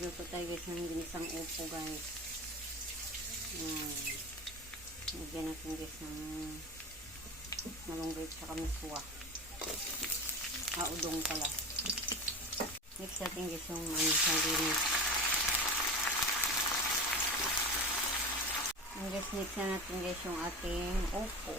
Luto tayo guys ng ginisang upo guys. Lagyan natin guys ng malunggay at miswa. Udong pala. Mix natin guys yung sardinas. Guys, mix na natin guys yung ating upo.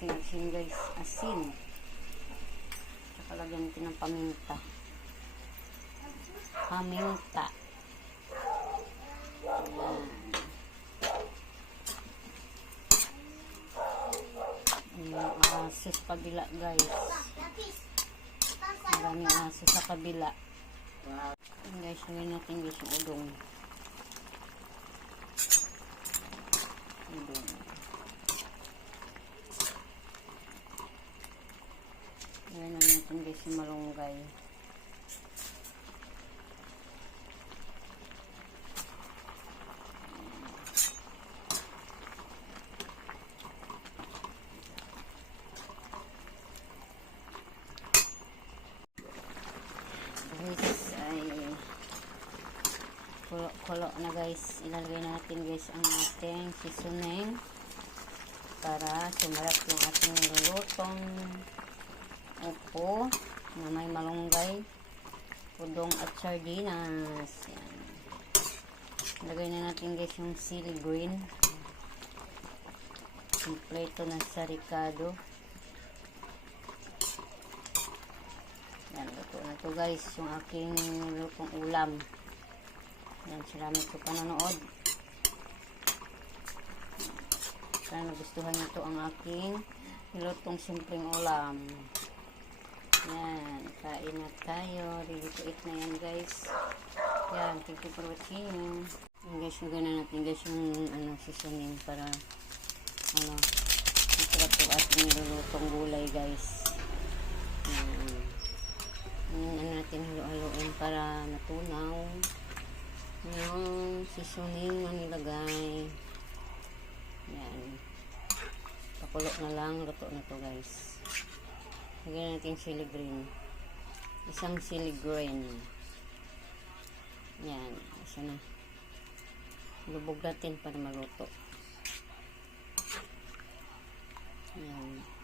Asin guys, asin. Tsaka lagyan natin ng paminta. Ayan. Yung aso sa kabila guys. Maraming aso sa kabila. Ayan guys, lagyan natin guys yung udong. Ayan na natin guys yung malunggay. Guys ay kulo na guys. Ilalagay natin guys ang ating seasoning para sumarap yung ating nilulutong upo na may malunggay, udong at sardinas. Yan. Lagay na natin guys yung sili green. Kompleto na sa ricado. Yan, luto na to guys yung aking lutong ulam. Yan, salamat sa panonood. Sana nagustuhan nyo to ang aking lutong simpleng ulam. Yan, kain na tayo. Ready to eat na yan guys. Yan, thank you for watching. Yan guys, lagyan na natin guys yung seasoning para masarap yung ating nilulutong gulay guys. Yan natin halo-haloin para natunaw yung seasoning na nilagay. Yan, pakulo na lang, luto na to guys. Lagyan natin sili green. Isang sili green. Yan, isa na. Lubog natin para maluto. Yan.